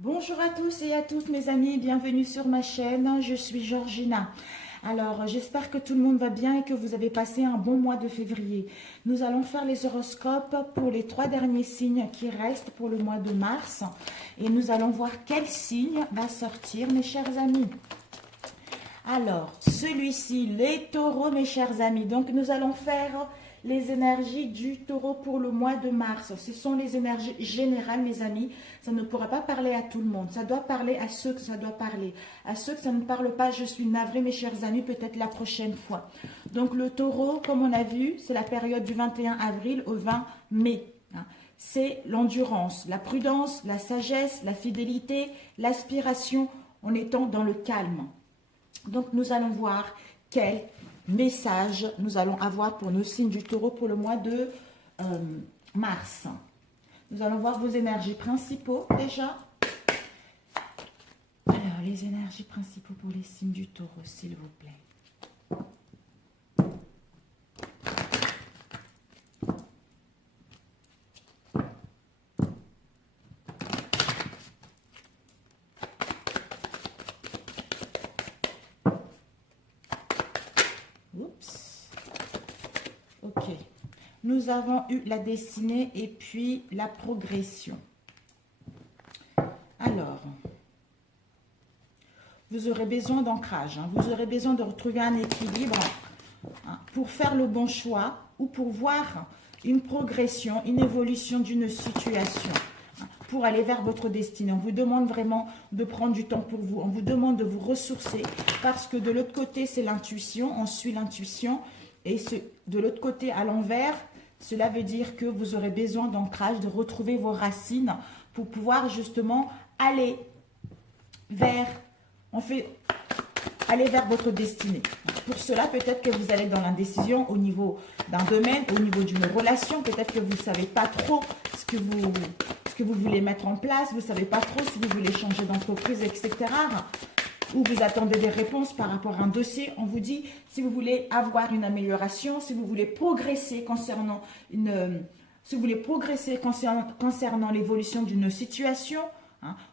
Bonjour à tous et à toutes mes amis, bienvenue sur ma chaîne, je suis Georgina. Alors j'espère que tout le monde va bien et que vous avez passé un bon mois de février. Nous allons faire les horoscopes pour les 3 derniers signes qui restent pour le mois de mars. Et nous allons voir quel signe va sortir mes chers amis. Alors celui-ci, les taureaux mes chers amis, donc nous allons faire les énergies du taureau pour le mois de mars. Ce sont les énergies générales, mes amis. Ça ne pourra pas parler à tout le monde. Ça doit parler à ceux que ça doit parler. À ceux que ça ne parle pas, je suis navrée, mes chers amis, peut-être la prochaine fois. Donc le taureau, comme on a vu, c'est la période du 21 avril au 20 mai. C'est l'endurance, la prudence, la sagesse, la fidélité, l'aspiration en étant dans le calme. Donc nous allons voir quel message nous allons avoir pour nos signes du taureau pour le mois de mars. Nous allons voir vos énergies principaux déjà. Alors, les énergies principaux pour les signes du taureau, s'il vous plaît. Oups. Ok. Nous avons eu la destinée et puis la progression. Alors, vous aurez besoin d'ancrage. Vous aurez besoin de retrouver un équilibre pour faire le bon choix ou pour voir une progression, une évolution d'une situation pour aller vers votre destinée. On vous demande vraiment de prendre du temps pour vous. On vous demande de vous ressourcer parce que de l'autre côté, c'est l'intuition. On suit l'intuition. Et de l'autre côté, à l'envers, cela veut dire que vous aurez besoin d'ancrage, de retrouver vos racines pour pouvoir justement aller vers, aller vers votre destinée. Pour cela, peut-être que vous allez dans l'indécision au niveau d'un domaine, au niveau d'une relation. Peut-être que vous ne savez pas trop ce que vous voulez mettre en place. Vous ne savez pas trop si vous voulez changer d'entreprise, etc. Ou vous attendez des réponses par rapport à un dossier. On vous dit, si vous voulez avoir une amélioration, si vous voulez progresser concernant concernant l'évolution d'une situation,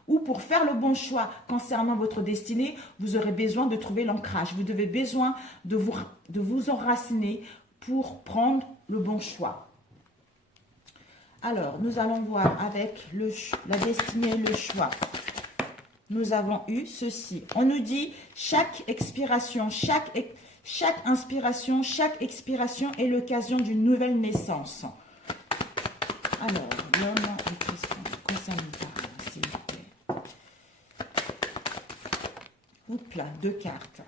ou pour faire le bon choix concernant votre destinée, vous aurez besoin de trouver l'ancrage. Vous avez besoin de vous enraciner pour prendre le bon choix. Alors, nous allons voir avec la destinée et le choix. Nous avons eu ceci. On nous dit chaque expiration, chaque inspiration, chaque expiration est l'occasion d'une nouvelle naissance. Alors, l'homme concerne les parents, s'il vous plaît. Oups là, 2 cartes.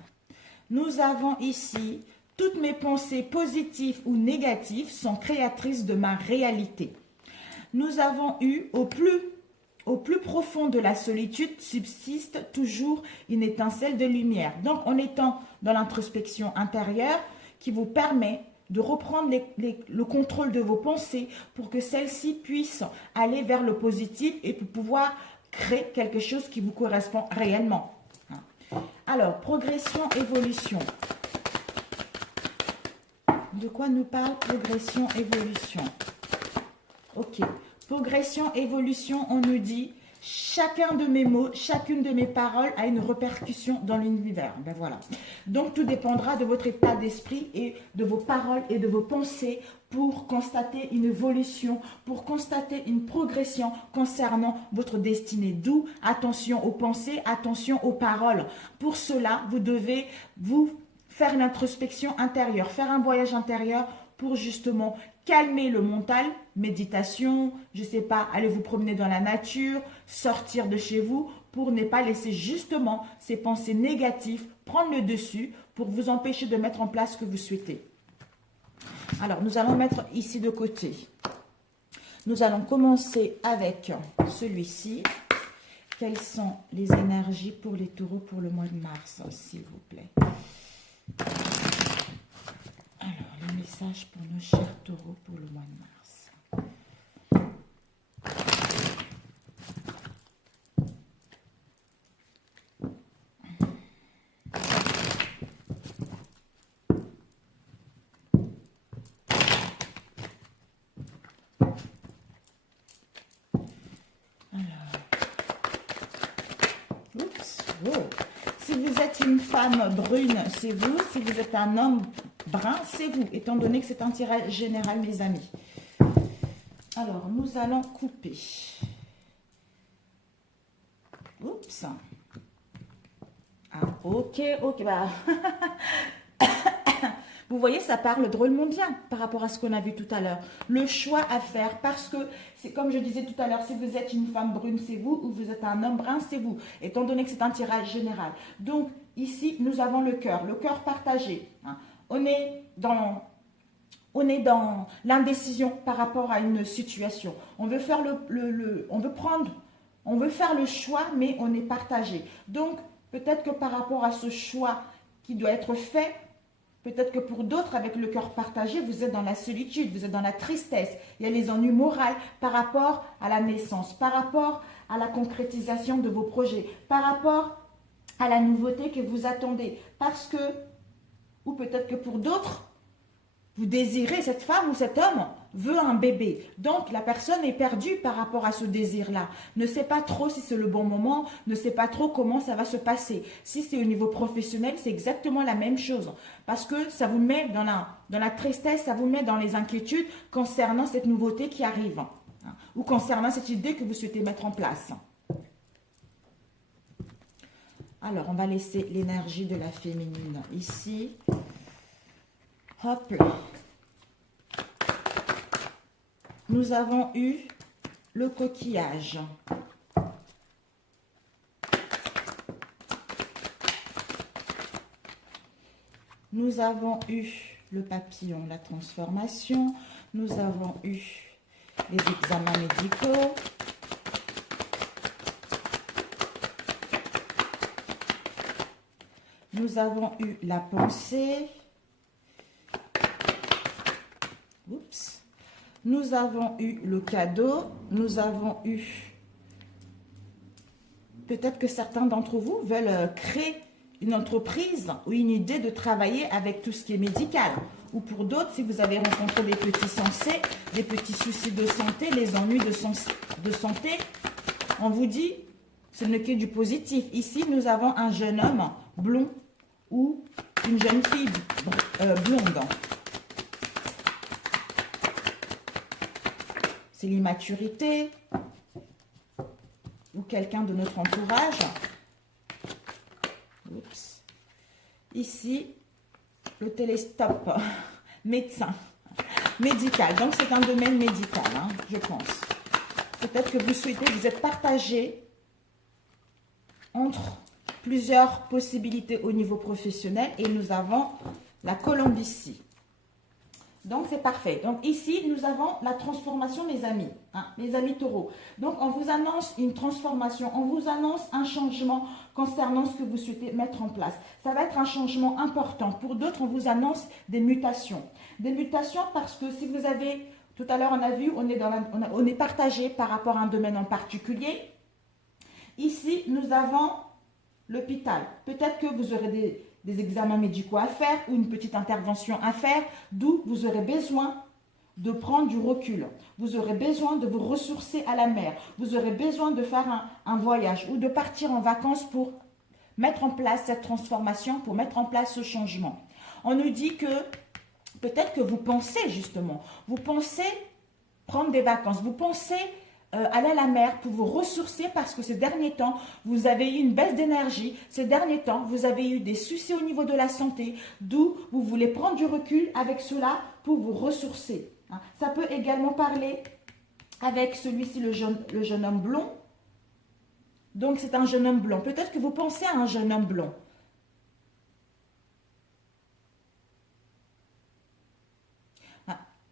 Nous avons ici toutes mes pensées positives ou négatives sont créatrices de ma réalité. Nous avons eu au plus profond de la solitude subsiste toujours une étincelle de lumière. Donc, en étant dans l'introspection intérieure qui vous permet de reprendre le contrôle de vos pensées pour que celles-ci puissent aller vers le positif et pour pouvoir créer quelque chose qui vous correspond réellement. Alors, progression, évolution. De quoi nous parle progression, évolution? Ok. Progression, évolution, on nous dit chacun de mes mots, chacune de mes paroles a une répercussion dans l'univers. Ben voilà. Donc tout dépendra de votre état d'esprit et de vos paroles et de vos pensées pour constater une évolution, pour constater une progression concernant votre destinée. D'où attention aux pensées, attention aux paroles. Pour cela, vous devez vous faire une introspection intérieure, faire un voyage intérieur pour justement calmer le mental, méditation, je ne sais pas, aller vous promener dans la nature, sortir de chez vous pour ne pas laisser justement ces pensées négatives prendre le dessus pour vous empêcher de mettre en place ce que vous souhaitez. Alors, nous allons mettre ici de côté. Nous allons commencer avec celui-ci. Quelles sont les énergies pour les taureaux pour le mois de mars, s'il vous plaît? Alors, les messages pour nos chers taureaux pour le mois de mars. Alors, Oh. Si vous êtes une femme brune, c'est vous. Si vous êtes un homme brun, c'est vous. Étant donné que c'est un tirage général, mes amis. Alors, nous allons couper. Oups. Ah, ok, ok. Bah. Vous voyez, ça parle drôlement bien par rapport à ce qu'on a vu tout à l'heure. Le choix à faire, parce que, c'est comme je disais tout à l'heure, si vous êtes une femme brune, c'est vous, ou vous êtes un homme brun, c'est vous, étant donné que c'est un tirage général. Donc, ici, nous avons le cœur partagé. Hein. On est dans l'indécision par rapport à une situation. On veut faire on veut faire le choix, mais on est partagé. Donc, peut-être que par rapport à ce choix qui doit être fait, peut-être que pour d'autres, avec le cœur partagé, vous êtes dans la solitude, vous êtes dans la tristesse. Il y a les ennuis moraux par rapport à la naissance, par rapport à la concrétisation de vos projets, par rapport à la nouveauté que vous attendez. Parce que, ou peut-être que pour d'autres, vous désirez, cette femme ou cet homme veut un bébé. Donc, la personne est perdue par rapport à ce désir-là. Ne sait pas trop si c'est le bon moment, ne sait pas trop comment ça va se passer. Si c'est au niveau professionnel, c'est exactement la même chose. Parce que ça vous met dans la tristesse, ça vous met dans les inquiétudes concernant cette nouveauté qui arrive. Hein, ou concernant cette idée que vous souhaitez mettre en place. Alors, on va laisser l'énergie de la féminine ici. Hop là. Nous avons eu le coquillage. Nous avons eu le papillon, la transformation. Nous avons eu les examens médicaux. Nous avons eu la pensée. Oups. Nous avons eu le cadeau. Nous avons eu... Peut-être que certains d'entre vous veulent créer une entreprise ou une idée de travailler avec tout ce qui est médical. Ou pour d'autres, si vous avez rencontré des petits sensés, des petits soucis de santé, les ennuis de santé, on vous dit, ce n'est que du positif. Ici, nous avons un jeune homme blond ou une jeune fille blonde. C'est l'immaturité ou quelqu'un de notre entourage. Oups. Ici, le télescope, médecin, médical. Donc, c'est un domaine médical, hein, je pense. Peut-être que vous souhaitez, vous êtes partagé entre plusieurs possibilités au niveau professionnel et nous avons la colombe ici. Donc, c'est parfait. Donc, ici, nous avons la transformation, mes amis. Hein, mes amis taureaux. Donc, on vous annonce une transformation. On vous annonce un changement concernant ce que vous souhaitez mettre en place. Ça va être un changement important. Pour d'autres, on vous annonce des mutations. Des mutations parce que si vous avez... Tout à l'heure, on a vu, on est partagé par rapport à un domaine en particulier. Ici, nous avons l'hôpital. Peut-être que vous aurez des examens médicaux à faire ou une petite intervention à faire, d'où vous aurez besoin de prendre du recul. Vous aurez besoin de vous ressourcer à la mer. Vous aurez besoin de faire un voyage ou de partir en vacances pour mettre en place cette transformation, pour mettre en place ce changement. On nous dit que peut-être que vous pensez justement, vous pensez prendre des vacances, vous pensez aller à la mer pour vous ressourcer parce que ces derniers temps, vous avez eu une baisse d'énergie. Ces derniers temps, vous avez eu des soucis au niveau de la santé, d'où vous voulez prendre du recul avec cela pour vous ressourcer. Hein. Ça peut également parler avec celui-ci, le jeune homme blond. Donc, c'est un jeune homme blond. Peut-être que vous pensez à un jeune homme blond.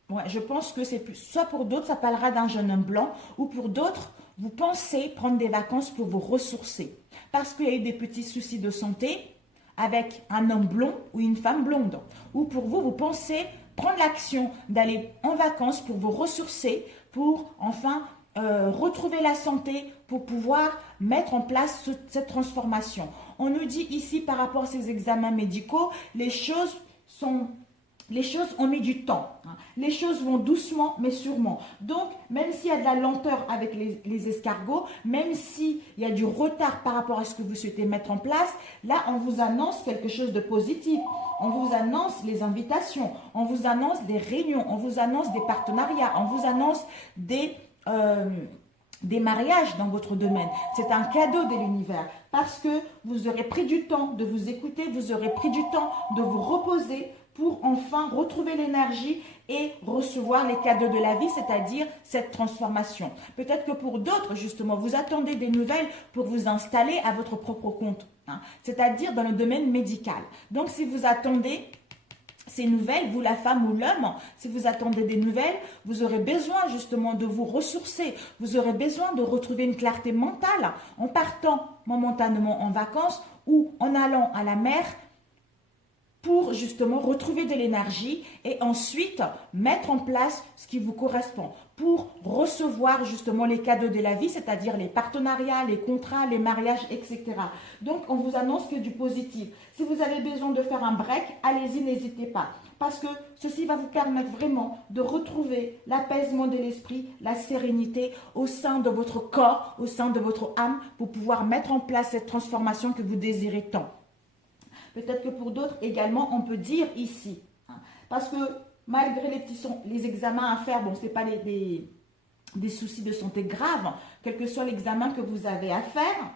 Ouais, je pense que c'est plus, soit pour d'autres, ça parlera d'un jeune homme blanc, ou pour d'autres, vous pensez prendre des vacances pour vous ressourcer. Parce qu'il y a eu des petits soucis de santé avec un homme blond ou une femme blonde. Ou pour vous, vous pensez prendre l'action d'aller en vacances pour vous ressourcer, pour enfin retrouver la santé, pour pouvoir mettre en place cette transformation. On nous dit ici, par rapport à ces examens médicaux, les choses sont les choses ont mis du temps. Les choses vont doucement mais sûrement. Donc, même s'il y a de la lenteur avec les escargots, même s'il y a du retard par rapport à ce que vous souhaitez mettre en place, là, on vous annonce quelque chose de positif. On vous annonce les invitations, on vous annonce des réunions, on vous annonce des partenariats, on vous annonce des mariages dans votre domaine. C'est un cadeau de l'univers parce que vous aurez pris du temps de vous écouter, vous aurez pris du temps de vous reposer pour enfin retrouver l'énergie et recevoir les cadeaux de la vie, c'est-à-dire cette transformation. Peut-être que pour d'autres, justement, vous attendez des nouvelles pour vous installer à votre propre compte, c'est-à-dire dans le domaine médical. Donc, si vous attendez ces nouvelles, vous la femme ou l'homme, si vous attendez des nouvelles, vous aurez besoin justement de vous ressourcer, vous aurez besoin de retrouver une clarté mentale en partant momentanément en vacances ou en allant à la mer pour justement retrouver de l'énergie et ensuite mettre en place ce qui vous correspond pour recevoir justement les cadeaux de la vie, c'est-à-dire les partenariats, les contrats, les mariages, etc. Donc, on vous annonce que du positif. Si vous avez besoin de faire un break, allez-y, n'hésitez pas. Parce que ceci va vous permettre vraiment de retrouver l'apaisement de l'esprit, la sérénité au sein de votre corps, au sein de votre âme, pour pouvoir mettre en place cette transformation que vous désirez tant. Peut-être que pour d'autres également, on peut dire ici. Parce que malgré les examens à faire, bon, ce n'est pas des soucis de santé graves, quel que soit l'examen que vous avez à faire,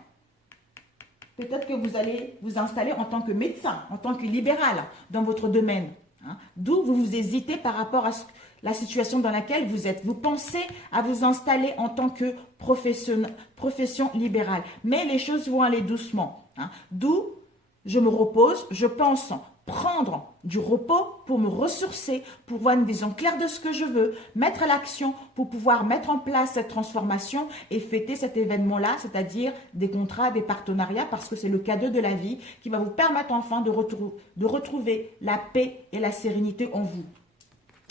peut-être que vous allez vous installer en tant que médecin, en tant que libéral dans votre domaine. D'où vous hésitez par rapport à la situation dans laquelle vous êtes. Vous pensez à vous installer en tant que profession libérale. Mais les choses vont aller doucement. D'où je me repose, je pense prendre du repos pour me ressourcer, pour avoir une vision claire de ce que je veux, mettre à l'action pour pouvoir mettre en place cette transformation et fêter cet événement-là, c'est-à-dire des contrats, des partenariats, parce que c'est le cadeau de la vie qui va vous permettre enfin de retrouver la paix et la sérénité en vous.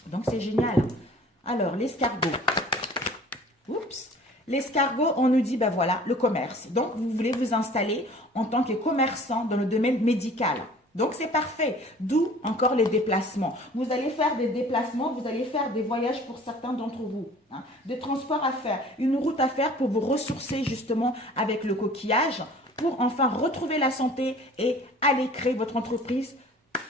Donc, c'est génial. Alors, l'escargot. Oups. L'escargot, on nous dit, ben voilà, le commerce. Donc, vous voulez vous installer en tant que commerçant dans le domaine médical. Donc, c'est parfait. D'où encore les déplacements. Vous allez faire des déplacements, vous allez faire des voyages pour certains d'entre vous. Des transports à faire, une route à faire pour vous ressourcer justement avec le coquillage, pour enfin retrouver la santé et aller créer votre entreprise,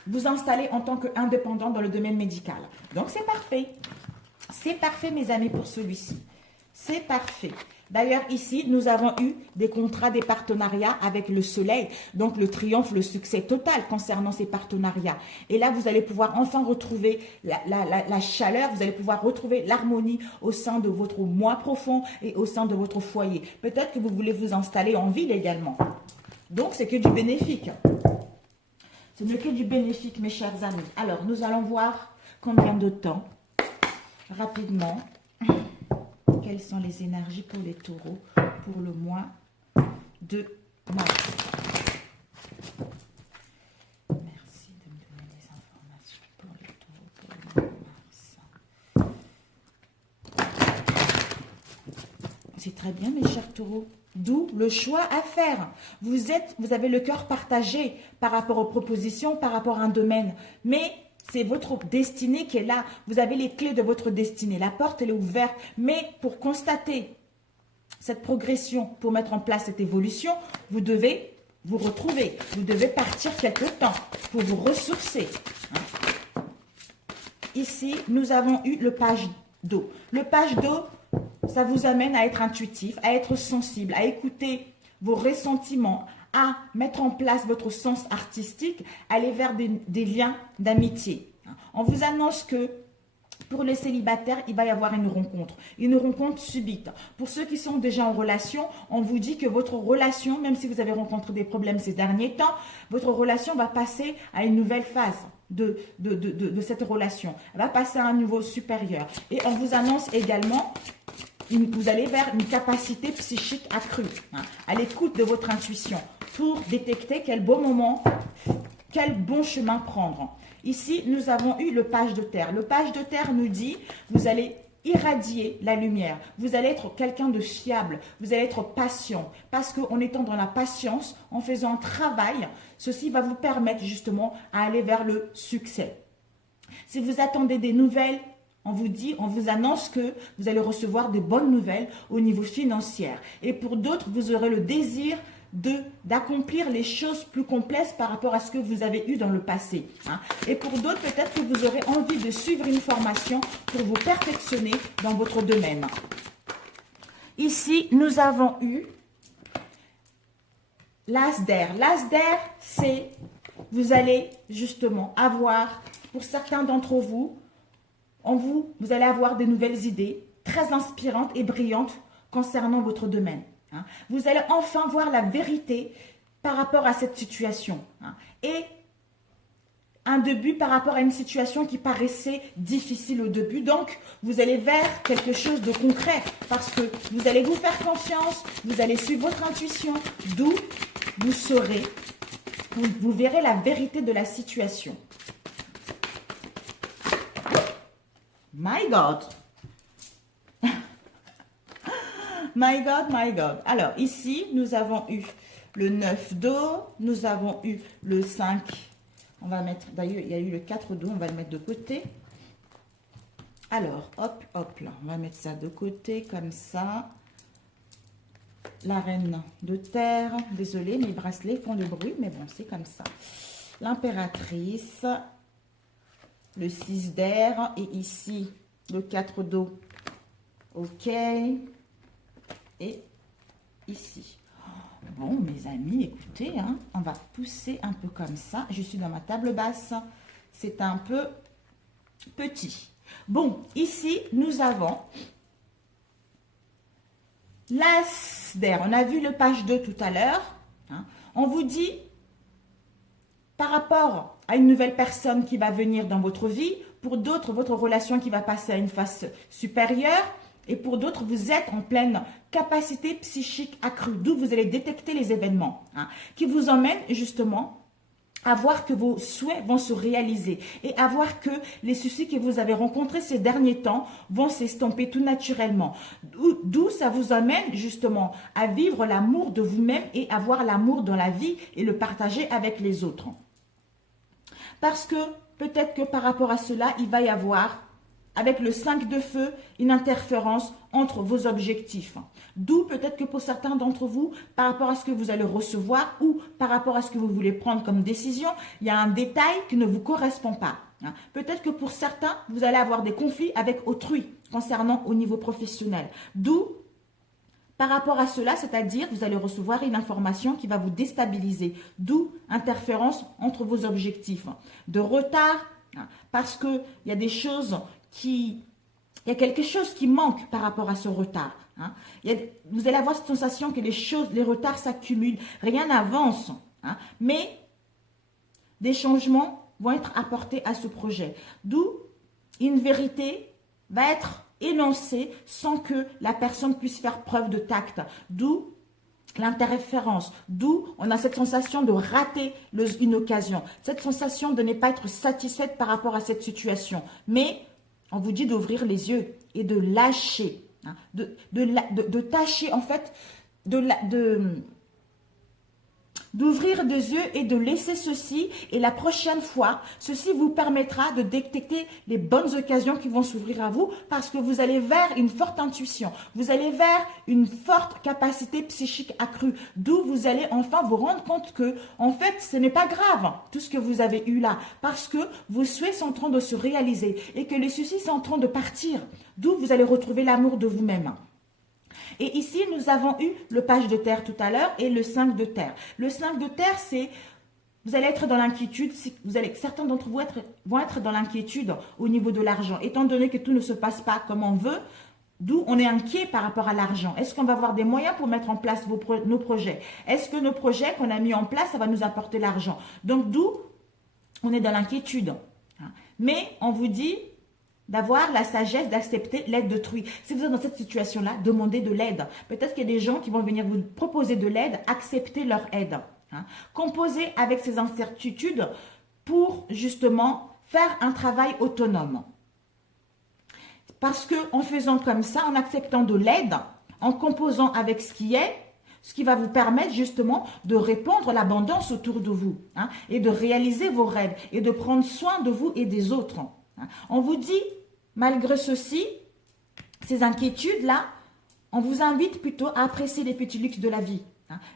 vous installer en tant qu'indépendant dans le domaine médical. Donc, c'est parfait. C'est parfait, mes amis, pour celui-ci. C'est parfait. D'ailleurs, ici, nous avons eu des contrats, des partenariats avec le soleil. Donc, le triomphe, le succès total concernant ces partenariats. Et là, vous allez pouvoir enfin retrouver la chaleur, vous allez pouvoir retrouver l'harmonie au sein de votre moi profond et au sein de votre foyer. Peut-être que vous voulez vous installer en ville également. Donc, c'est que du bénéfique. Ce n'est que du bénéfique, mes chers amis. Alors, nous allons voir combien de temps, rapidement, quelles sont les énergies pour les taureaux pour le mois de mars. Merci de me donner les informations pour les taureaux pour le mois de mars. C'est très bien, mes chers taureaux. D'où le choix à faire. Vous avez le cœur partagé par rapport aux propositions, par rapport à un domaine. Mais c'est votre destinée qui est là. Vous avez les clés de votre destinée. La porte, elle est ouverte. Mais pour constater cette progression, pour mettre en place cette évolution, vous devez vous retrouver. Vous devez partir quelque temps pour vous ressourcer. Ici, nous avons eu le page d'eau. Le page d'eau, ça vous amène à être intuitif, à être sensible, à écouter vos ressentiments, à mettre en place votre sens artistique, aller vers des liens d'amitié. On vous annonce que pour les célibataires, il va y avoir une rencontre subite. Pour ceux qui sont déjà en relation, on vous dit que votre relation, même si vous avez rencontré des problèmes ces derniers temps, votre relation va passer à une nouvelle phase de cette relation. Elle va passer à un niveau supérieur. Et on vous annonce également vous allez vers une capacité psychique accrue, à l'écoute de votre intuition, pour détecter quel bon moment, quel bon chemin prendre. Ici, nous avons eu le page de terre. Le page de terre nous dit, vous allez irradier la lumière. Vous allez être quelqu'un de fiable. Vous allez être patient. Parce qu'en étant dans la patience, en faisant un travail, ceci va vous permettre justement à aller vers le succès. Si vous attendez des nouvelles, on vous annonce que vous allez recevoir de bonnes nouvelles au niveau financier. Et pour d'autres, vous aurez le désir d'accomplir les choses plus complexes par rapport à ce que vous avez eu dans le passé. Et pour d'autres, peut-être que vous aurez envie de suivre une formation pour vous perfectionner dans votre domaine. Ici, nous avons eu l'as d'air. L'as d'air, c'est, vous allez justement avoir, pour certains d'entre vous, vous allez avoir de nouvelles idées très inspirantes et brillantes concernant votre domaine. Vous allez enfin voir la vérité par rapport à cette situation. Et un début par rapport à une situation qui paraissait difficile au début. Donc, vous allez vers quelque chose de concret parce que vous allez vous faire confiance, vous allez suivre votre intuition, d'où vous saurez, vous verrez la vérité de la situation. My God. My God, my God. Alors, ici, nous avons eu le 9 d'eau, nous avons eu le 5. On va mettre, d'ailleurs, il y a eu le 4 d'eau, on va le mettre de côté. Alors, hop, hop, là, on va mettre ça de côté, comme ça. La reine de terre, désolée, mes bracelets font le bruit, mais bon, c'est comme ça. L'impératrice, le 6 d'air, et ici, le 4 d'eau. Ok. Et ici. Bon, mes amis, écoutez, on va pousser un peu comme ça. Je suis dans ma table basse. C'est un peu petit. Bon, ici, nous avons l'as d'air. On a vu le page 2 tout à l'heure. On vous dit, par rapport à une nouvelle personne qui va venir dans votre vie, pour d'autres, votre relation qui va passer à une phase supérieure, et pour d'autres, vous êtes en pleine capacité psychique accrue, d'où vous allez détecter les événements qui vous emmènent justement à voir que vos souhaits vont se réaliser et à voir que les soucis que vous avez rencontrés ces derniers temps vont s'estomper tout naturellement. D'où ça vous amène justement à vivre l'amour de vous-même et avoir l'amour dans la vie et le partager avec les autres. Parce que peut-être que par rapport à cela, il va y avoir avec le 5 de feu, une interférence entre vos objectifs. D'où peut-être que pour certains d'entre vous, par rapport à ce que vous allez recevoir ou par rapport à ce que vous voulez prendre comme décision, il y a un détail qui ne vous correspond pas. Peut-être que pour certains, vous allez avoir des conflits avec autrui concernant au niveau professionnel. D'où, par rapport à cela, c'est-à-dire vous allez recevoir une information qui va vous déstabiliser. D'où interférence entre vos objectifs. De retard, parce qu'il y a des choses il y a quelque chose qui manque par rapport à ce retard. Vous allez avoir cette sensation que les retards s'accumulent, rien n'avance. Mais des changements vont être apportés à ce projet. D'où une vérité va être énoncée sans que la personne puisse faire preuve de tact. D'où l'interférence, d'où on a cette sensation de rater une occasion, cette sensation de ne pas être satisfaite par rapport à cette situation. Mais on vous dit d'ouvrir les yeux et de lâcher, de tâcher en fait, d'ouvrir des yeux et de laisser ceci. Et la prochaine fois, ceci vous permettra de détecter les bonnes occasions qui vont s'ouvrir à vous parce que vous allez vers une forte intuition. Vous allez vers une forte capacité psychique accrue. D'où vous allez enfin vous rendre compte que, en fait, ce n'est pas grave tout ce que vous avez eu là parce que vos souhaits sont en train de se réaliser et que les soucis sont en train de partir. D'où vous allez retrouver l'amour de vous-même. Et ici, nous avons eu le page de terre tout à l'heure et le 5 de terre. Le 5 de terre, c'est, vous allez être dans l'inquiétude, certains d'entre vous vont être dans l'inquiétude au niveau de l'argent, étant donné que tout ne se passe pas comme on veut, d'où on est inquiet par rapport à l'argent. Est-ce qu'on va avoir des moyens pour mettre en place nos projets? Est-ce que nos projets qu'on a mis en place, ça va nous apporter l'argent? Donc, d'où on est dans l'inquiétude. Mais on vous dit d'avoir la sagesse d'accepter l'aide d'autrui. Si vous êtes dans cette situation-là, demandez de l'aide. Peut-être qu'il y a des gens qui vont venir vous proposer de l'aide, acceptez leur aide. Composez avec ces incertitudes pour justement faire un travail autonome. Parce qu'en faisant comme ça, en acceptant de l'aide, en composant avec ce qui va vous permettre justement de répandre l'abondance autour de vous et de réaliser vos rêves et de prendre soin de vous et des autres. On vous dit, malgré ceci, ces inquiétudes-là, on vous invite plutôt à apprécier les petits luxes de la vie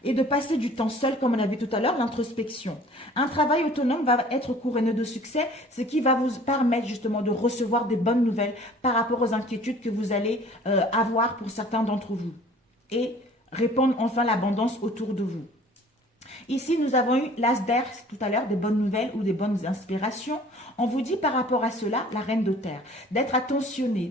et de passer du temps seul, comme on a vu tout à l'heure, l'introspection. Un travail autonome va être couronné de succès, ce qui va vous permettre justement de recevoir des bonnes nouvelles par rapport aux inquiétudes que vous allez avoir pour certains d'entre vous. Et répandre enfin l'abondance autour de vous. Ici, nous avons eu l'as d'air tout à l'heure, des bonnes nouvelles ou des bonnes inspirations. On vous dit par rapport à cela, la reine de terre, d'être attentionné,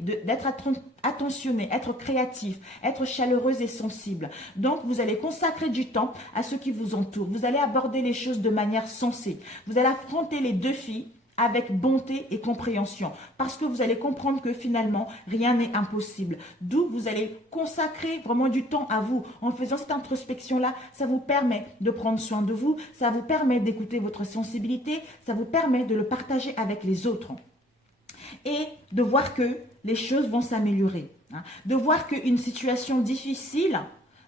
être créatif, être chaleureuse et sensible. Donc, vous allez consacrer du temps à ceux qui vous entourent. Vous allez aborder les choses de manière sensée. Vous allez affronter les défis avec bonté et compréhension, parce que vous allez comprendre que finalement, rien n'est impossible. D'où vous allez consacrer vraiment du temps à vous. En faisant cette introspection-là, ça vous permet de prendre soin de vous, ça vous permet d'écouter votre sensibilité, ça vous permet de le partager avec les autres. Et de voir que les choses vont s'améliorer. De voir qu'une situation difficile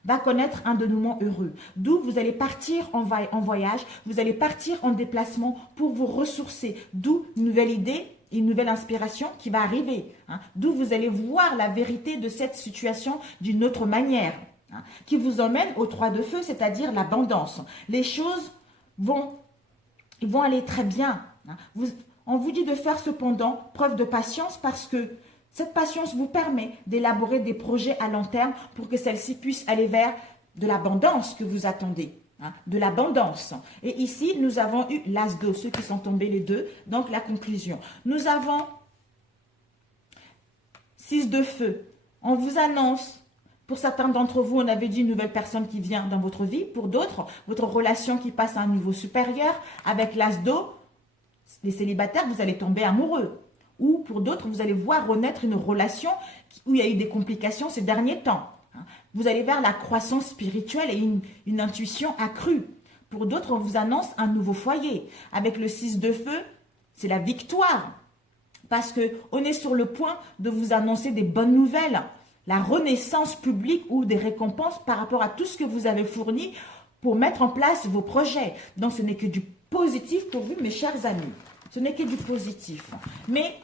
va connaître un dénouement heureux. D'où vous allez partir en voyage, vous allez partir en déplacement pour vous ressourcer. D'où une nouvelle idée, une nouvelle inspiration qui va arriver. D'où vous allez voir la vérité de cette situation d'une autre manière. Qui vous emmène au 3 de feu, c'est-à-dire l'abondance. Les choses vont aller très bien. On vous dit de faire cependant preuve de patience parce que cette patience vous permet d'élaborer des projets à long terme pour que celle-ci puisse aller vers de l'abondance que vous attendez. De l'abondance. Et ici, nous avons eu l'as d'eau, ceux qui sont tombés les deux. Donc, la conclusion. Nous avons 6 de feu. On vous annonce, pour certains d'entre vous, on avait dit une nouvelle personne qui vient dans votre vie. Pour d'autres, votre relation qui passe à un niveau supérieur. Avec l'as d'eau, les célibataires, vous allez tomber amoureux. Ou pour d'autres, vous allez voir renaître une relation où il y a eu des complications ces derniers temps. Vous allez vers la croissance spirituelle et une intuition accrue. Pour d'autres, on vous annonce un nouveau foyer. Avec le 6 de feu, c'est la victoire. Parce qu'on est sur le point de vous annoncer des bonnes nouvelles. La renaissance publique ou des récompenses par rapport à tout ce que vous avez fourni pour mettre en place vos projets. Donc, ce n'est que du positif pour vous, mes chers amis. Ce n'est que du positif. Mais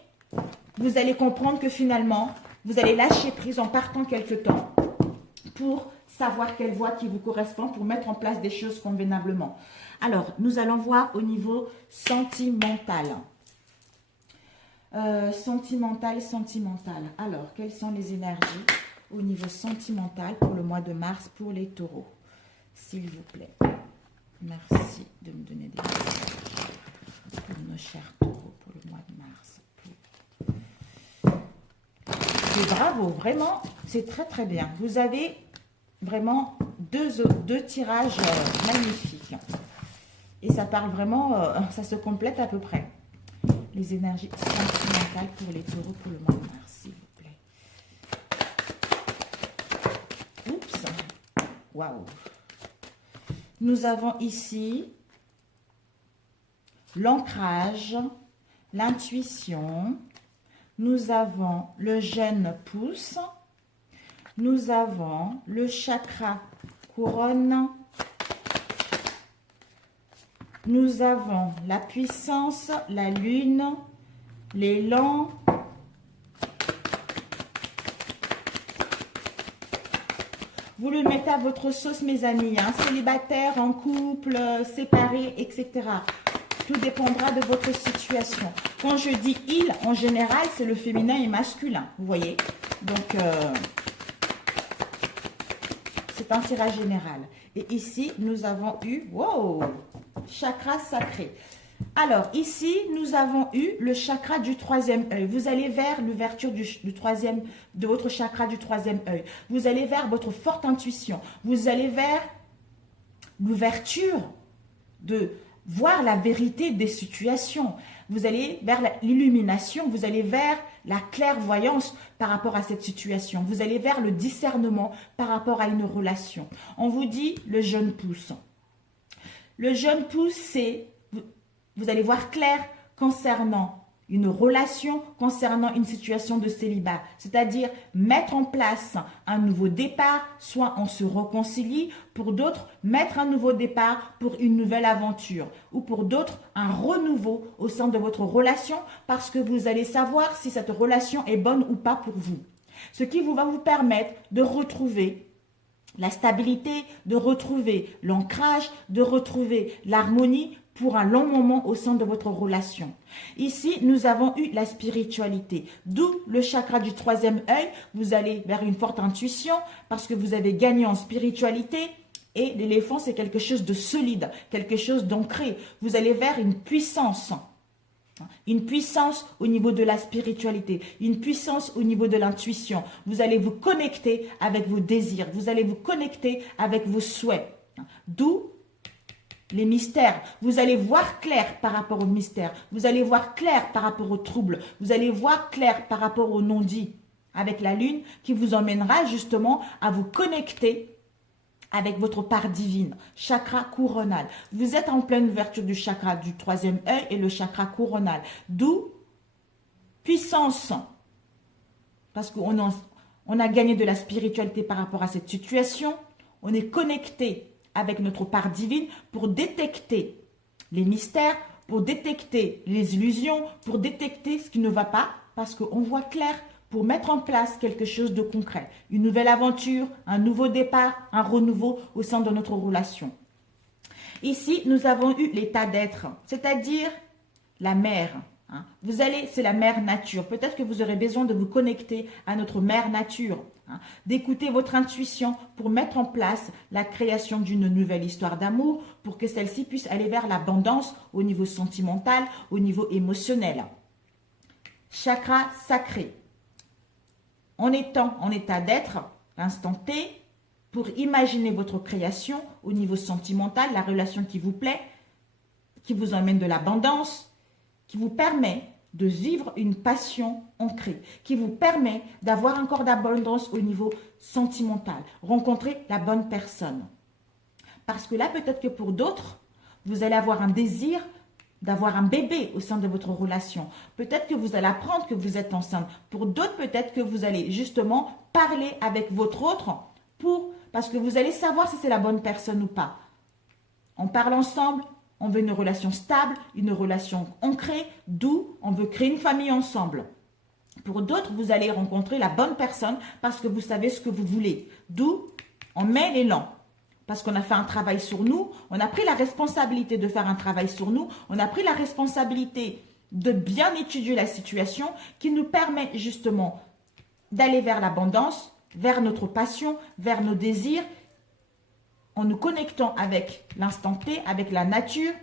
vous allez comprendre que finalement, vous allez lâcher prise en partant quelque temps pour savoir quelle voie qui vous correspond pour mettre en place des choses convenablement. Alors, nous allons voir au niveau sentimental. Sentimental. Alors, quelles sont les énergies au niveau sentimental pour le mois de mars pour les taureaux? S'il vous plaît. Merci de me donner des messages pour nos chers taureaux pour le mois de mars. Et bravo, vraiment, c'est très très bien. Vous avez vraiment deux tirages magnifiques. Et ça parle vraiment, ça se complète à peu près. Les énergies sentimentales pour les taureaux pour le mois de mars, s'il vous plaît. Oups, waouh. Nous avons ici l'ancrage, l'intuition. Nous avons le jeune pouce. Nous avons le chakra couronne. Nous avons la puissance, la lune, l'élan. Vous le mettez à votre sauce, mes amis. Célibataire, en couple, séparé, etc. Tout dépendra de votre situation. Quand je dis « il », en général, c'est le féminin et masculin. Vous voyez? Donc, c'est un tirage général. Et ici, nous avons eu, wow, chakra sacré. Alors, ici, nous avons eu le chakra du troisième œil. Vous allez vers l'ouverture de votre chakra du troisième œil. Vous allez vers votre forte intuition. Vous allez vers l'ouverture de voir la vérité des situations. Vous allez vers l'illumination. Vous allez vers la clairvoyance par rapport à cette situation. Vous allez vers le discernement par rapport à une relation. On vous dit le jeune pouce. Le jeune pouce, c'est... Vous allez voir clair concernant une relation concernant une situation de célibat, c'est-à-dire mettre en place un nouveau départ, soit on se réconcilie, pour d'autres, mettre un nouveau départ pour une nouvelle aventure, ou pour d'autres, un renouveau au sein de votre relation, parce que vous allez savoir si cette relation est bonne ou pas pour vous. Ce qui va vous permettre de retrouver la stabilité, de retrouver l'ancrage, de retrouver l'harmonie pour un long moment au sein de votre relation. Ici, nous avons eu la spiritualité, d'où le chakra du troisième œil. Vous allez vers une forte intuition parce que vous avez gagné en spiritualité. Et l'éléphant, c'est quelque chose de solide, quelque chose d'ancré. Vous allez vers une puissance au niveau de la spiritualité, une puissance au niveau de l'intuition. Vous allez vous connecter avec vos désirs, vous allez vous connecter avec vos souhaits. D'où les mystères. Vous allez voir clair par rapport aux mystères. Vous allez voir clair par rapport aux troubles. Vous allez voir clair par rapport aux non-dits avec la lune qui vous emmènera justement à vous connecter avec votre part divine, chakra couronal. Vous êtes en pleine ouverture du chakra du troisième œil et le chakra couronal. D'où puissance. Parce qu'on a gagné de la spiritualité par rapport à cette situation. On est connecté avec notre part divine pour détecter les mystères, pour détecter les illusions, pour détecter ce qui ne va pas, parce qu'on voit clair, pour mettre en place quelque chose de concret, une nouvelle aventure, un nouveau départ, un renouveau au sein de notre relation. Ici, nous avons eu l'état d'être, c'est-à-dire la mère. Vous allez, c'est la mère nature. Peut-être que vous aurez besoin de vous connecter à notre mère nature, d'écouter votre intuition pour mettre en place la création d'une nouvelle histoire d'amour pour que celle-ci puisse aller vers l'abondance au niveau sentimental, au niveau émotionnel. Chakra sacré. En étant en état d'être, l'instant T, pour imaginer votre création au niveau sentimental, la relation qui vous plaît, qui vous emmène de l'abondance, qui vous permet de vivre une passion ancrée, qui vous permet d'avoir un corps d'abondance au niveau sentimental, rencontrer la bonne personne. Parce que là, peut-être que pour d'autres, vous allez avoir un désir d'avoir un bébé au sein de votre relation. Peut-être que vous allez apprendre que vous êtes enceinte. Pour d'autres, peut-être que vous allez justement parler avec votre autre parce que vous allez savoir si c'est la bonne personne ou pas. On parle ensemble, on veut une relation stable, une relation ancrée, d'où on veut créer une famille ensemble. Pour d'autres, vous allez rencontrer la bonne personne parce que vous savez ce que vous voulez. D'où on met l'élan. Parce qu'on a fait un travail sur nous, on a pris la responsabilité de faire un travail sur nous, on a pris la responsabilité de bien étudier la situation qui nous permet justement d'aller vers l'abondance, vers notre passion, vers nos désirs, en nous connectant avec l'instant T, avec la nature,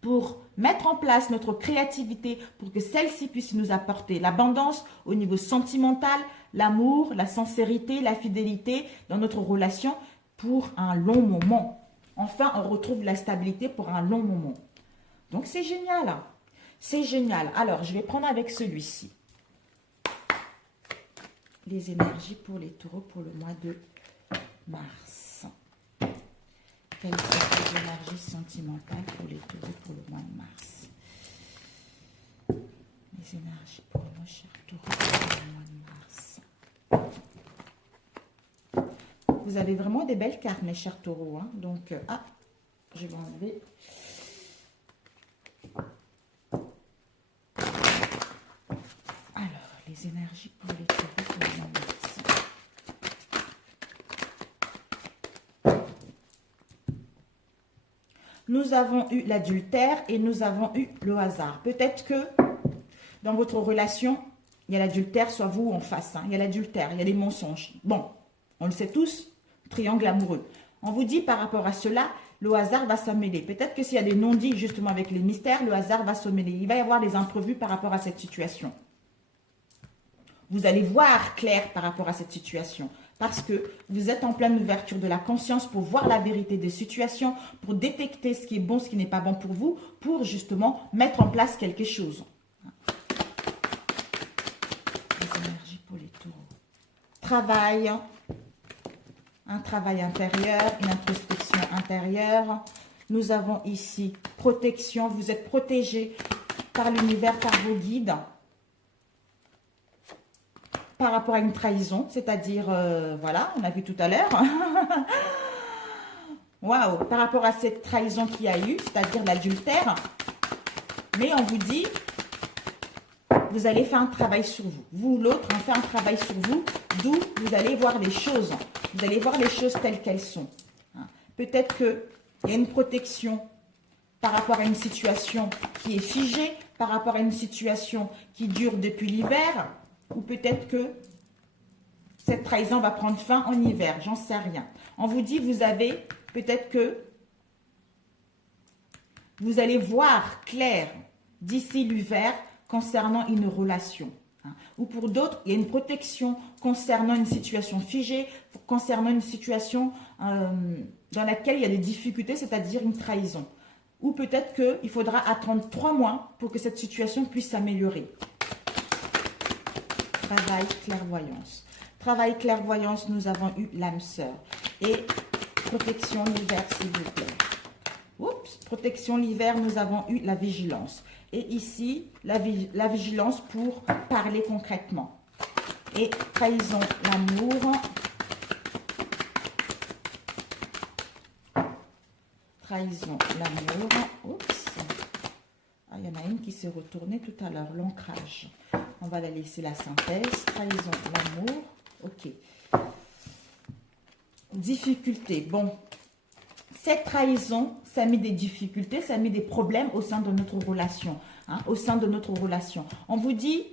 pour mettre en place notre créativité, pour que celle-ci puisse nous apporter l'abondance au niveau sentimental, l'amour, la sincérité, la fidélité dans notre relation, pour un long moment. Enfin, on retrouve la stabilité pour un long moment. Donc, c'est génial. C'est génial. Alors, je vais prendre avec celui-ci. Les énergies pour les taureaux pour le mois de mars. Quelles sont les énergies sentimentales pour les taureaux pour le mois de mars? Les énergies pour nos chers taureaux pour le mois de mars. Vous avez vraiment des belles cartes, mes chers taureaux. Donc, je vais enlever. Alors, les énergies pour les taureaux pour le mois de mars. Nous avons eu l'adultère et nous avons eu le hasard. Peut-être que dans votre relation, il y a l'adultère, soit vous en face. Il y a l'adultère, il y a des mensonges. Bon, on le sait tous. Triangle amoureux. On vous dit par rapport à cela, le hasard va s'en mêler. Peut-être que s'il y a des non-dits justement avec les mystères, le hasard va se mêler. Il va y avoir des imprévus par rapport à cette situation. Vous allez voir clair par rapport à cette situation. Parce que vous êtes en pleine ouverture de la conscience pour voir la vérité des situations, pour détecter ce qui est bon, ce qui n'est pas bon pour vous, pour justement mettre en place quelque chose. Les énergies pour les taureaux. Travail. Un travail intérieur, une introspection intérieure. Nous avons ici protection, vous êtes protégé par l'univers, par vos guides, par rapport à une trahison, c'est-à-dire, voilà, on a vu tout à l'heure, waouh, par rapport à cette trahison qu'il y a eu, c'est-à-dire l'adultère, mais on vous dit, vous allez faire un travail sur vous. Vous, l'autre, on fait un travail sur vous, d'où vous allez voir les choses. Vous allez voir les choses telles qu'elles sont. Peut-être qu'il y a une protection par rapport à une situation qui est figée, par rapport à une situation qui dure depuis l'hiver, ou peut-être que cette trahison va prendre fin en hiver, j'en sais rien. On vous dit, vous avez, peut-être que vous allez voir clair d'ici l'hiver concernant une relation. Ou pour d'autres, il y a une protection concernant une situation figée, concernant une situation dans laquelle il y a des difficultés, c'est-à-dire une trahison. Ou peut-être qu'il faudra attendre 3 mois pour que cette situation puisse s'améliorer. Travail, clairvoyance. Travail, clairvoyance, nous avons eu l'âme sœur. Et protection l'hiver, s'il vous plaît. Oups, protection l'hiver, nous avons eu la vigilance. Et ici, la vigilance pour parler concrètement. Et trahison, l'amour. Trahison, l'amour. Oups. Ah, il y en a une qui s'est retournée tout à l'heure, l'ancrage. On va la laisser la synthèse. Trahison, l'amour. Ok. Difficulté. Bon. Cette trahison, ça met des difficultés, ça met des problèmes au sein de notre relation. Au sein de notre relation. On vous dit,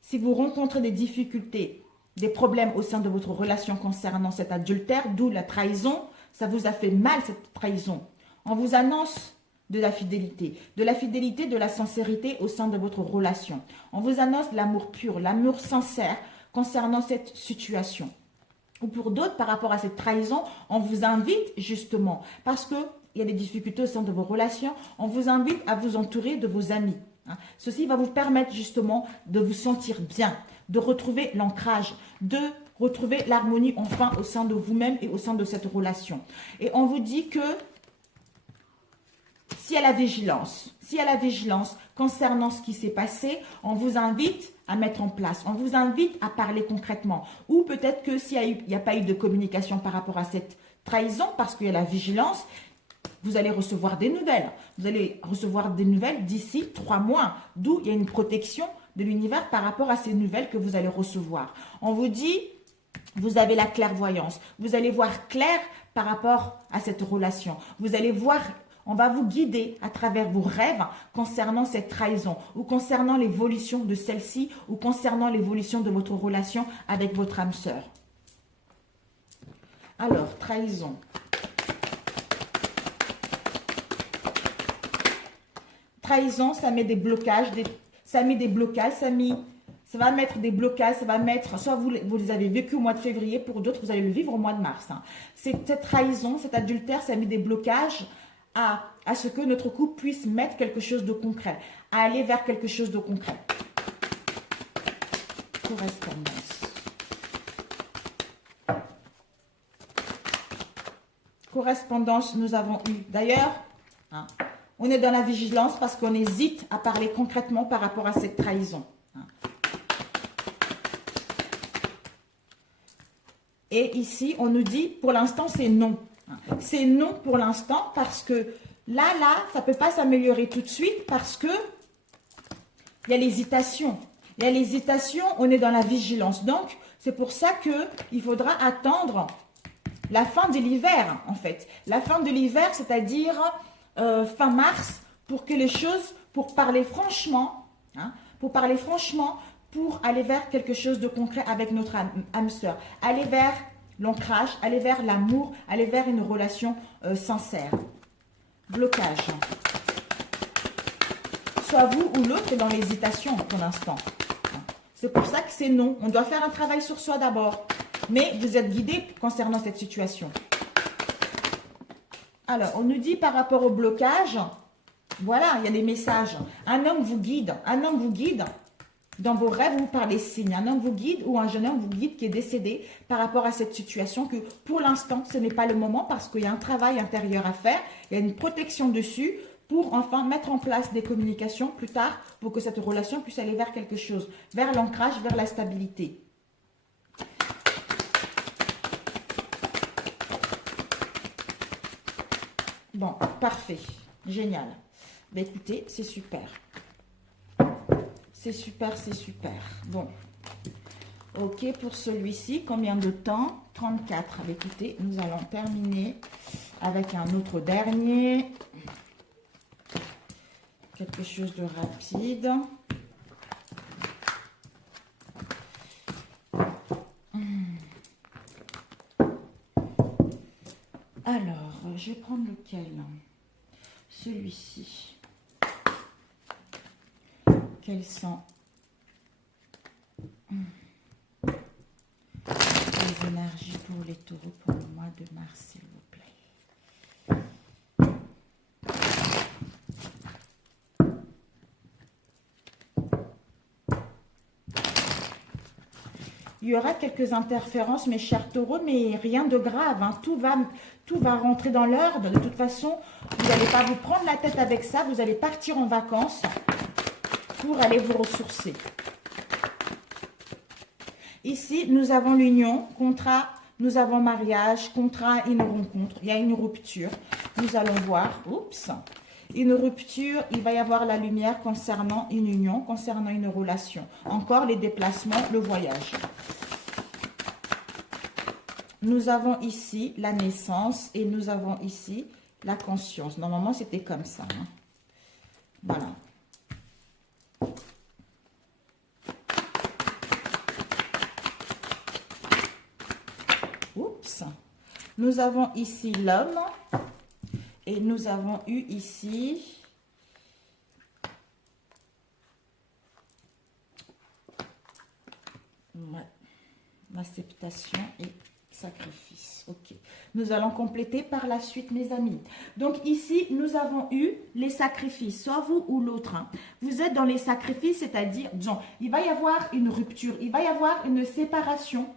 si vous rencontrez des difficultés, des problèmes au sein de votre relation concernant cet adultère, d'où la trahison, ça vous a fait mal cette trahison. On vous annonce de la fidélité, de la sincérité au sein de votre relation. On vous annonce l'amour pur, l'amour sincère concernant cette situation. Ou pour d'autres, par rapport à cette trahison, on vous invite justement, parce qu'il y a des difficultés au sein de vos relations, on vous invite à vous entourer de vos amis. Ceci va vous permettre justement de vous sentir bien, de retrouver l'ancrage, de retrouver l'harmonie enfin au sein de vous-même et au sein de cette relation. Et on vous dit que s'il y a la vigilance concernant ce qui s'est passé, on vous invite à mettre en place, on vous invite à parler concrètement. Ou peut-être que s'il n'y a pas eu de communication par rapport à cette trahison, parce qu'il y a la vigilance, vous allez recevoir des nouvelles. Vous allez recevoir des nouvelles d'ici 3 mois, d'où il y a une protection de l'univers par rapport à ces nouvelles que vous allez recevoir. On vous dit, vous avez la clairvoyance. Vous allez voir clair par rapport à cette relation. Vous allez voir. On va vous guider à travers vos rêves concernant cette trahison ou concernant l'évolution de celle-ci ou concernant l'évolution de votre relation avec votre âme sœur. Alors, trahison. Trahison, ça met des blocages, ça va mettre des blocages, ça va mettre, soit vous les avez vécu au mois de février, pour d'autres, vous allez le vivre au mois de mars. Cette trahison, cet adultère, ça met des blocages à ce que notre couple puisse mettre quelque chose de concret, à aller vers quelque chose de concret. Correspondance. Correspondance, nous avons eu. D'ailleurs, on est dans la vigilance parce qu'on hésite à parler concrètement par rapport à cette trahison. Et ici, on nous dit, pour l'instant, c'est non. C'est non pour l'instant parce que là, ça ne peut pas s'améliorer tout de suite parce que il y a l'hésitation. Il y a l'hésitation, on est dans la vigilance. Donc, c'est pour ça qu'il faudra attendre la fin de l'hiver, en fait. La fin de l'hiver, c'est-à-dire fin mars, pour que les choses, pour parler franchement, pour aller vers quelque chose de concret avec notre âme sœur. Aller vers l'ancrage, aller vers l'amour, aller vers une relation sincère. Blocage. Soit vous ou l'autre est dans l'hésitation pour l'instant. C'est pour ça que c'est non. On doit faire un travail sur soi d'abord. Mais vous êtes guidé concernant cette situation. Alors, on nous dit par rapport au blocage, voilà, il y a des messages. Un homme vous guide. Un homme vous guide. Dans vos rêves ou par les signes, un homme vous guide ou un jeune homme vous guide qui est décédé par rapport à cette situation que pour l'instant, ce n'est pas le moment parce qu'il y a un travail intérieur à faire, il y a une protection dessus pour enfin mettre en place des communications plus tard pour que cette relation puisse aller vers quelque chose, vers l'ancrage, vers la stabilité. Bon, parfait, génial. Ben, écoutez, c'est super. C'est super, c'est super. Bon, ok, pour celui-ci, combien de temps? 34. Ben, écoutez, nous allons terminer avec un autre dernier. Quelque chose de rapide. Alors, je vais prendre lequel? Celui-ci. Quels sont les énergies pour les taureaux pour le mois de mars, s'il vous plaît? Il y aura quelques interférences, mes chers taureaux, mais rien de grave. Hein. Tout va rentrer dans l'ordre. De toute façon, vous n'allez pas vous prendre la tête avec ça. Vous allez partir en vacances pour aller vous ressourcer. Ici, nous avons l'union, contrat, nous avons mariage, contrat, une rencontre. Il y a une rupture. Nous allons voir. Oups. Une rupture, il va y avoir la lumière concernant une union, concernant une relation. Encore les déplacements, le voyage. Nous avons ici la naissance et nous avons ici la conscience. Normalement, c'était comme ça. Hein. Voilà. Oups. Nous avons ici l'homme. Et nous avons eu ici l'acceptation et sacrifice. Ok. Nous allons compléter par la suite, mes amis. Donc ici, nous avons eu les sacrifices, soit vous ou l'autre. Hein. Vous êtes dans les sacrifices, c'est-à-dire, disons, il va y avoir une rupture, il va y avoir une séparation.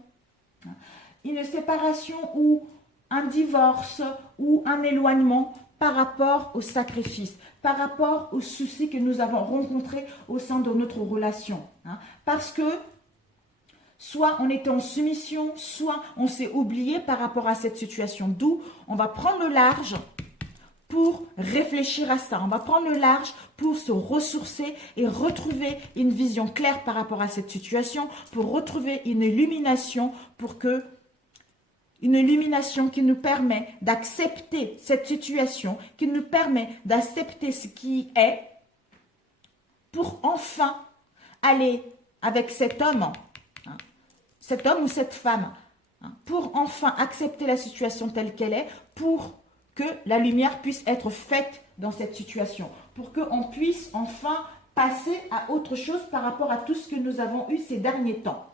Une séparation ou un divorce ou un éloignement par rapport au sacrifice, par rapport aux soucis que nous avons rencontrés au sein de notre relation. Hein. Parce que soit on était en soumission, soit on s'est oublié par rapport à cette situation. D'où on va prendre le large pour réfléchir à ça. On va prendre le large pour se ressourcer et retrouver une vision claire par rapport à cette situation, pour retrouver une illumination, une illumination qui nous permet d'accepter cette situation, qui nous permet d'accepter ce qui est, pour enfin aller avec cet homme ou cette femme, pour enfin accepter la situation telle qu'elle est, pour que la lumière puisse être faite dans cette situation, pour qu'on puisse enfin passer à autre chose par rapport à tout ce que nous avons eu ces derniers temps.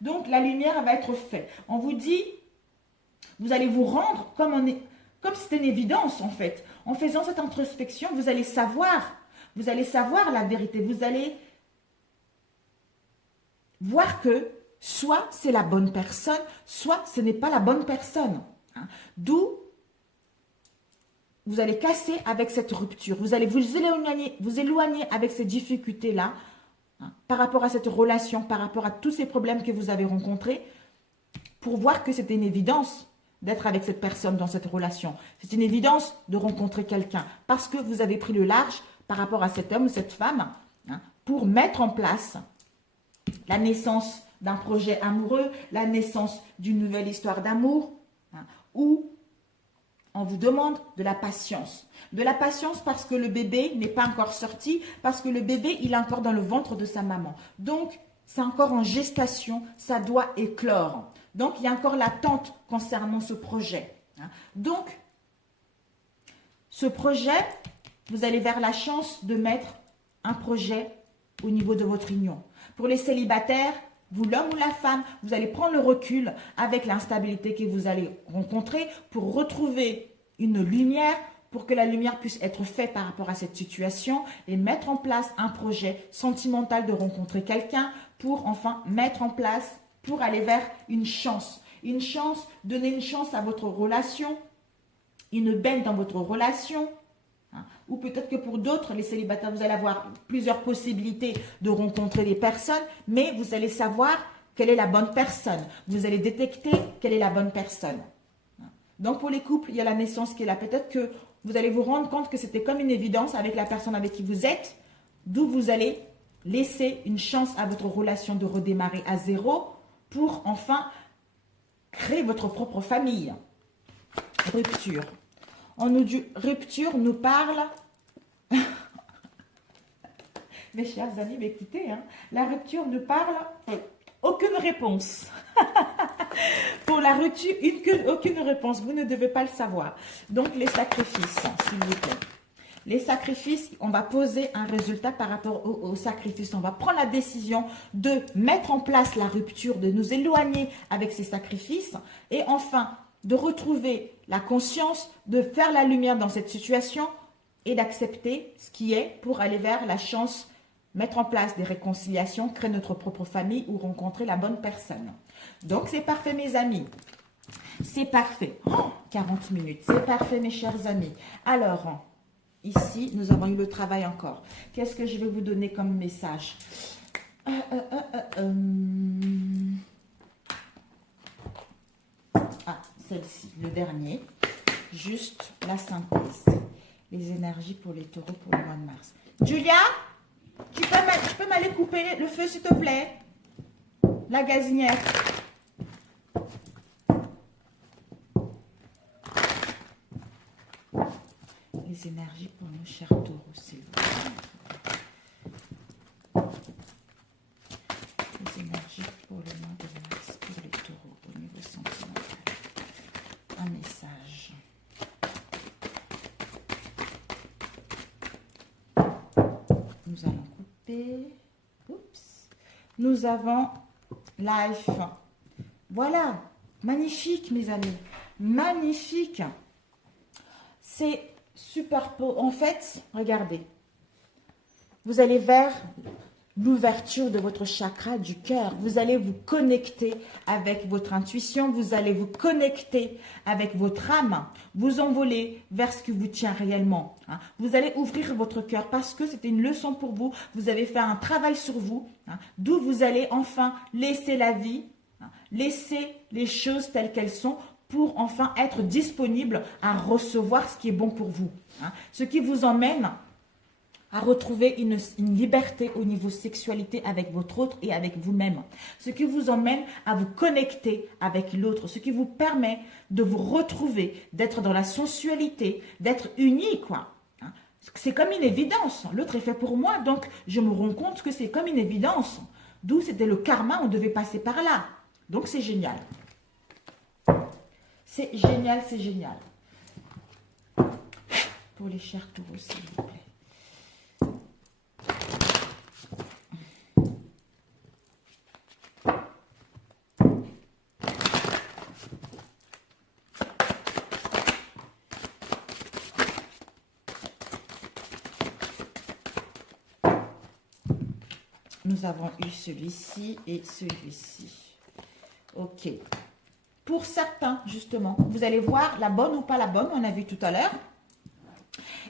Donc la lumière va être faite. On vous dit, vous allez vous rendre comme c'était une évidence en fait. En faisant cette introspection, vous allez savoir la vérité. Vous allez voir que soit c'est la bonne personne, soit ce n'est pas la bonne personne. D'où vous allez casser avec cette rupture. Vous allez vous éloigner avec ces difficultés-là par rapport à cette relation, par rapport à tous ces problèmes que vous avez rencontrés, pour voir que c'était une évidence d'être avec cette personne dans cette relation. C'est une évidence de rencontrer quelqu'un parce que vous avez pris le large par rapport à cet homme ou cette femme pour mettre en place la naissance d'un projet amoureux, la naissance d'une nouvelle histoire d'amour, où on vous demande de la patience. De la patience parce que le bébé n'est pas encore sorti, parce que le bébé, il est encore dans le ventre de sa maman. Donc, c'est encore en gestation, ça doit éclore. Donc, il y a encore l'attente concernant ce projet. Donc, ce projet, vous allez vers la chance de mettre un projet au niveau de votre union. Pour les célibataires, vous, l'homme ou la femme, vous allez prendre le recul avec l'instabilité que vous allez rencontrer pour retrouver une lumière, pour que la lumière puisse être faite par rapport à cette situation et mettre en place un projet sentimental de rencontrer quelqu'un pour enfin mettre en place, pour aller vers une chance, donner une chance à votre relation, une belle dans votre relation, hein. Ou peut-être que pour d'autres, les célibataires, vous allez avoir plusieurs possibilités de rencontrer des personnes, mais vous allez savoir quelle est la bonne personne. Vous allez détecter quelle est la bonne personne. Donc pour les couples, il y a la naissance qui est là. Peut-être que vous allez vous rendre compte que c'était comme une évidence avec la personne avec qui vous êtes, d'où vous allez laisser une chance à votre relation de redémarrer à zéro pour enfin créer votre propre famille. Rupture. On nous dit, rupture nous parle. Mes chers amis, mais écoutez, hein, la rupture nous parle. Aucune réponse. Pour la rupture, aucune réponse. Vous ne devez pas le savoir. Donc, les sacrifices, s'il vous plaît. Les sacrifices, on va poser un résultat par rapport aux sacrifices. On va prendre la décision de mettre en place la rupture, de nous éloigner avec ces sacrifices. Et enfin, de retrouver la conscience, de faire la lumière dans cette situation et d'accepter ce qui est pour aller vers la chance, mettre en place des réconciliations, créer notre propre famille ou rencontrer la bonne personne. Donc, c'est parfait, mes amis. C'est parfait. Oh, 40 minutes. C'est parfait, mes chers amis. Alors, ici, nous avons eu le travail encore. Qu'est-ce que je vais vous donner comme message? Ah, celle-ci, le dernier. Juste la synthèse. Les énergies pour les taureaux pour le mois de mars. Julia, tu peux m'aller couper le feu, s'il te plaît? La gazinière. Les énergies pour nos chers taureaux, s'il vous plaît. Les énergies pour le mois de mars, pour les taureaux, au niveau sentimental. Un message. Nous allons couper. Oups. Nous avons life. Voilà. Magnifique, mes amis. Magnifique. C'est super beau. En fait, regardez. Vous allez vers l'ouverture de votre chakra du cœur. Vous allez vous connecter avec votre intuition. Vous allez vous connecter avec votre âme. Vous envoler vers ce qui vous tient réellement. Hein. Vous allez ouvrir votre cœur parce que c'était une leçon pour vous. Vous avez fait un travail sur vous. Hein, d'où vous allez enfin laisser la vie, hein, laisser les choses telles qu'elles sont pour enfin être disponible à recevoir ce qui est bon pour vous. Hein. Ce qui vous emmène à retrouver une liberté au niveau sexualité avec votre autre et avec vous-même. Ce qui vous emmène à vous connecter avec l'autre. Ce qui vous permet de vous retrouver, d'être dans la sensualité, d'être unis, quoi. Hein. C'est comme une évidence. L'autre est fait pour moi, donc je me rends compte que c'est comme une évidence. D'où c'était le karma, on devait passer par là. Donc c'est génial. C'est génial, c'est génial. Pour les chers taureaux, s'il vous plaît. Nous avons eu celui-ci et celui-ci. Ok. Pour certains, justement, vous allez voir la bonne ou pas la bonne, on a vu tout à l'heure.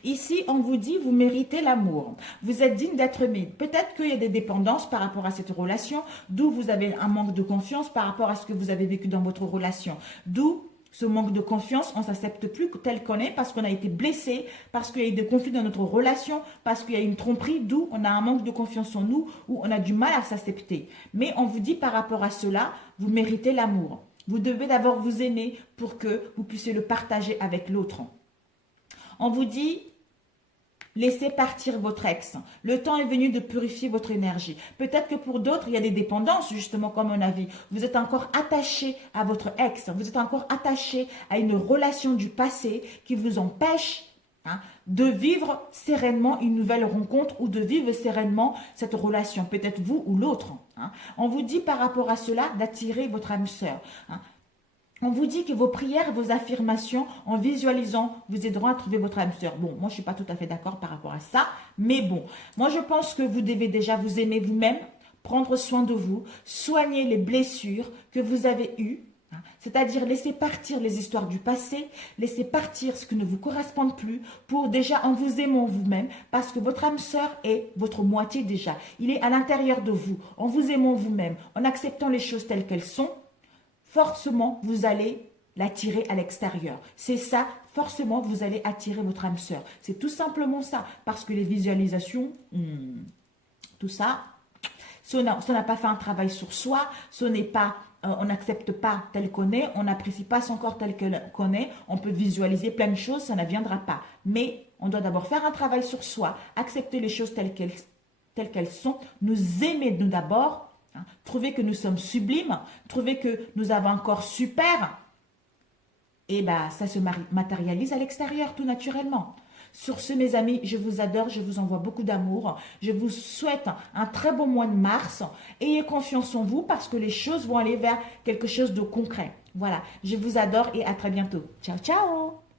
Ici, on vous dit, vous méritez l'amour. Vous êtes digne d'être aimé. Peut-être qu'il y a des dépendances par rapport à cette relation, d'où vous avez un manque de confiance par rapport à ce que vous avez vécu dans votre relation. D'où ce manque de confiance, on ne s'accepte plus tel qu'on est parce qu'on a été blessé, parce qu'il y a eu des conflits dans notre relation, parce qu'il y a eu une tromperie, d'où on a un manque de confiance en nous, où on a du mal à s'accepter. Mais on vous dit par rapport à cela, vous méritez l'amour. Vous devez d'abord vous aimer pour que vous puissiez le partager avec l'autre. On vous dit, laissez partir votre ex. Le temps est venu de purifier votre énergie. Peut-être que pour d'autres, il y a des dépendances, justement, comme on a vu. Vous êtes encore attaché à votre ex. Vous êtes encore attaché à une relation du passé qui vous empêche de vivre sereinement une nouvelle rencontre ou de vivre sereinement cette relation, peut-être vous ou l'autre. On vous dit par rapport à cela d'attirer votre âme sœur. On vous dit que vos prières, vos affirmations, en visualisant, vous aideront à trouver votre âme sœur. Bon, moi, je ne suis pas tout à fait d'accord par rapport à ça, mais bon, moi, je pense que vous devez déjà vous aimer vous-même, prendre soin de vous, soigner les blessures que vous avez eues, C'est-à-dire laisser partir les histoires du passé, laisser partir ce qui ne vous correspond plus pour déjà en vous aimant vous-même parce que votre âme sœur est votre moitié déjà. Il est à l'intérieur de vous. En vous aimant vous-même, en acceptant les choses telles qu'elles sont, forcément vous allez l'attirer à l'extérieur. C'est ça, forcément vous allez attirer votre âme sœur. C'est tout simplement ça parce que les visualisations, tout ça, si on n'a pas fait un travail sur soi, si on n'est pas... on n'accepte pas tel qu'on est, on n'apprécie pas son corps tel qu'on est, on peut visualiser plein de choses, ça ne viendra pas. Mais on doit d'abord faire un travail sur soi, accepter les choses telles qu'elles sont, nous aimer nous d'abord, trouver que nous sommes sublimes, trouver que nous avons un corps super, et ça se matérialise à l'extérieur tout naturellement. Sur ce, mes amis, je vous adore, je vous envoie beaucoup d'amour. Je vous souhaite un très beau mois de mars. Ayez confiance en vous parce que les choses vont aller vers quelque chose de concret. Voilà, je vous adore et à très bientôt. Ciao, ciao!